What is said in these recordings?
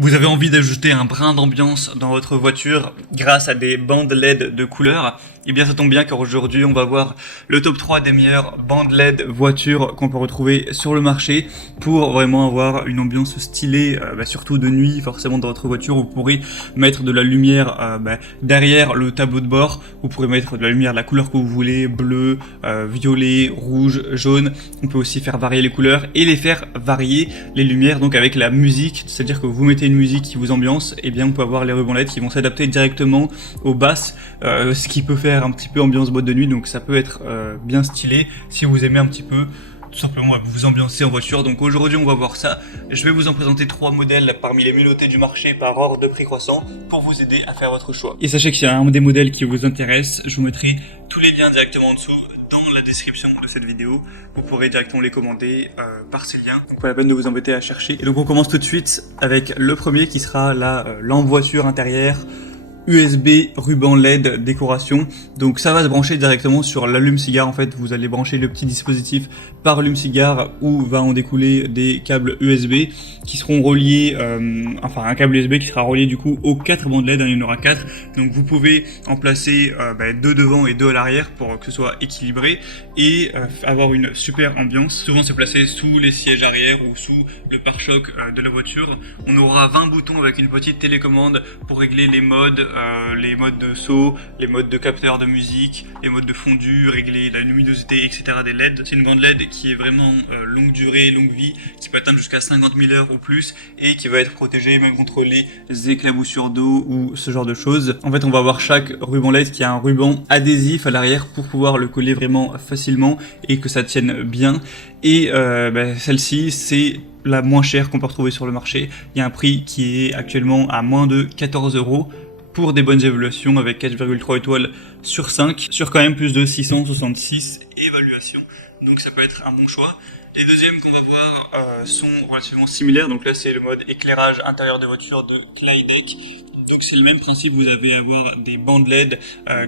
Vous avez envie d'ajouter un brin d'ambiance dans votre voiture grâce à des bandes LED de couleur? Eh bien ça tombe bien car aujourd'hui on va voir le top 3 des meilleures bandes LED voitures qu'on peut retrouver sur le marché pour vraiment avoir une ambiance stylée, surtout de nuit forcément dans votre voiture. Vous pourrez mettre de la lumière derrière le tableau de bord, vous pourrez mettre de la lumière de la couleur que vous voulez, bleu, violet, rouge, jaune. On peut aussi faire varier les couleurs et les faire varier les lumières donc avec la musique, c'est-à-dire que vous mettez une musique qui vous ambiance, et bien on peut avoir les rubans LED qui vont s'adapter directement aux basses, ce qui peut faire un petit peu ambiance boîte de nuit, donc ça peut être bien stylé si vous aimez un petit peu tout simplement vous ambiancer en voiture. Donc aujourd'hui on va voir ça. Je vais vous en présenter 3 modèles parmi les mieux notés du marché par ordre de prix croissant pour vous aider à faire votre choix. Et sachez que s'il y a un des modèles qui vous intéresse, je vous mettrai tous les liens directement en dessous dans la description de cette vidéo. Vous pourrez directement les commander par ces liens, donc pas la peine de vous embêter à chercher. Et donc on commence tout de suite avec le premier qui sera la lampe voiture intérieure USB ruban LED décoration. Donc ça va se brancher directement sur l'allume-cigare. En fait, vous allez brancher le petit dispositif par allume-cigare où va en découler des câbles USB qui seront reliés, un câble USB qui sera relié du coup aux 4 bandes LED, il y en aura 4. Donc vous pouvez en placer 2 devant et 2 à l'arrière pour que ce soit équilibré et avoir une super ambiance. Souvent c'est placé sous les sièges arrière ou sous le pare-choc de la voiture. On aura 20 boutons avec une petite télécommande pour régler les modes de saut, les modes de capteur de musique, les modes de fondu, régler la luminosité, etc. des LED. C'est une bande LED qui est vraiment longue durée, longue vie, qui peut atteindre jusqu'à 50 000 heures ou plus et qui va être protégée même contre les éclaboussures d'eau ou ce genre de choses. En fait, on va avoir chaque ruban LED qui a un ruban adhésif à l'arrière pour pouvoir le coller vraiment facilement et que ça tienne bien. Et celle-ci, c'est la moins chère qu'on peut retrouver sur le marché. Il y a un prix qui est actuellement à moins de 14 € pour des bonnes évaluations avec 4,3 étoiles sur 5, sur quand même plus de 666 évaluations. Donc ça peut être un bon choix. Les deuxièmes qu'on va voir sont relativement similaires. Donc là c'est le mode éclairage intérieur des voitures de Clydech. Donc c'est le même principe, vous allez avoir des bandes LED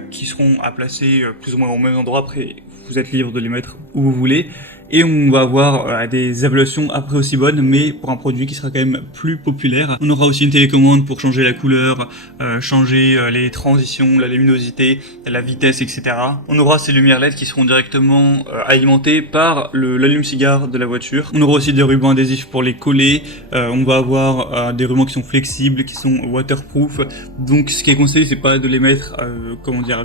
qui seront à placer plus ou moins au même endroit. Après vous êtes libre de les mettre où vous voulez. Et on va avoir des évaluations après aussi bonnes, mais pour un produit qui sera quand même plus populaire. On aura aussi une télécommande pour changer la couleur, changer les transitions, la luminosité, la vitesse, etc. On aura ces lumières LED qui seront directement alimentées par l'allume-cigare de la voiture. On aura aussi des rubans adhésifs pour les coller. On va avoir des rubans qui sont flexibles, qui sont waterproof. Donc ce qui est conseillé, c'est pas de les mettre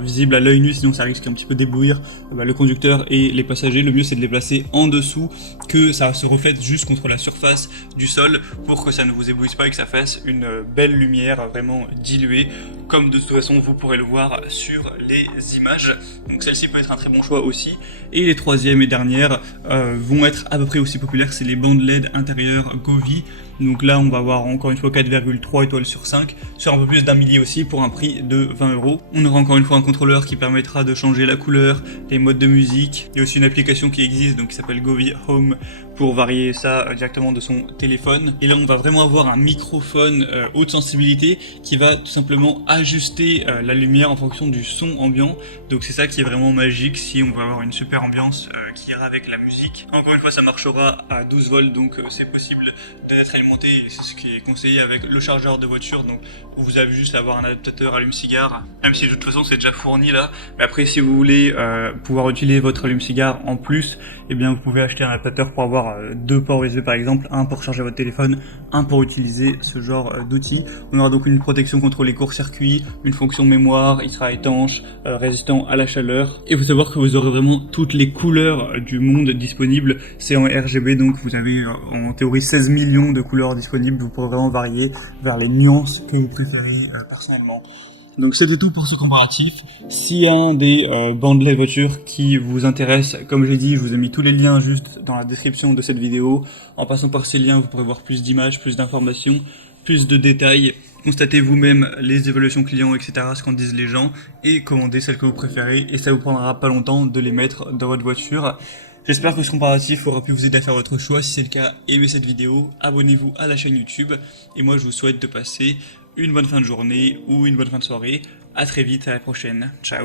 visibles à l'œil nu, sinon ça risque un petit peu d'éblouir le conducteur et les passagers. Le mieux c'est de les placer en dessous, que ça se reflète juste contre la surface du sol pour que ça ne vous éblouisse pas et que ça fasse une belle lumière vraiment diluée, comme de toute façon vous pourrez le voir sur les images. Donc celle-ci peut être un très bon choix aussi. Et les troisièmes et dernières vont être à peu près aussi populaires, c'est les bandes LED intérieures Govee. Donc là on va avoir encore une fois 4,3 étoiles sur 5, sur un peu plus d'un millier aussi pour un prix de 20 €. On aura encore une fois un contrôleur qui permettra de changer la couleur, les modes de musique. Il y a aussi une application qui existe donc qui s'appelle Govee Home pour varier ça directement de son téléphone. Et là on va vraiment avoir un microphone haute sensibilité qui va tout simplement ajuster la lumière en fonction du son ambiant. Donc c'est ça qui est vraiment magique si on veut avoir une super ambiance qui ira avec la musique. Encore une fois ça marchera à 12 volts donc c'est possible d'être alimenté, c'est ce qui est conseillé avec le chargeur de voiture. Donc vous avez juste à avoir un adaptateur allume-cigare, même si de toute façon c'est déjà fourni là. Mais après si vous voulez pouvoir utiliser votre allume-cigare en plus, eh bien vous pouvez acheter un adaptateur pour avoir 2 ports USB par exemple, un pour charger votre téléphone, un pour utiliser ce genre d'outils. On aura donc une protection contre les courts-circuits, une fonction mémoire, il sera étanche, résistant à la chaleur. Et il faut savoir que vous aurez vraiment toutes les couleurs du monde disponibles. C'est en RGB donc vous avez en théorie 16 millions de couleurs disponibles. Vous pourrez vraiment varier vers les nuances que vous préférez personnellement. Donc c'était tout pour ce comparatif. S'il y a un des bandes LED voitures qui vous intéresse, comme j'ai dit, je vous ai mis tous les liens juste dans la description de cette vidéo. En passant par ces liens, vous pourrez voir plus d'images, plus d'informations, plus de détails. Constatez vous-même les évaluations clients, etc., ce qu'en disent les gens, et commandez celles que vous préférez, et ça vous prendra pas longtemps de les mettre dans votre voiture. J'espère que ce comparatif aura pu vous aider à faire votre choix. Si c'est le cas, aimez cette vidéo, abonnez-vous à la chaîne YouTube, et moi je vous souhaite de passer une bonne fin de journée ou une bonne fin de soirée. À très vite, à la prochaine. Ciao.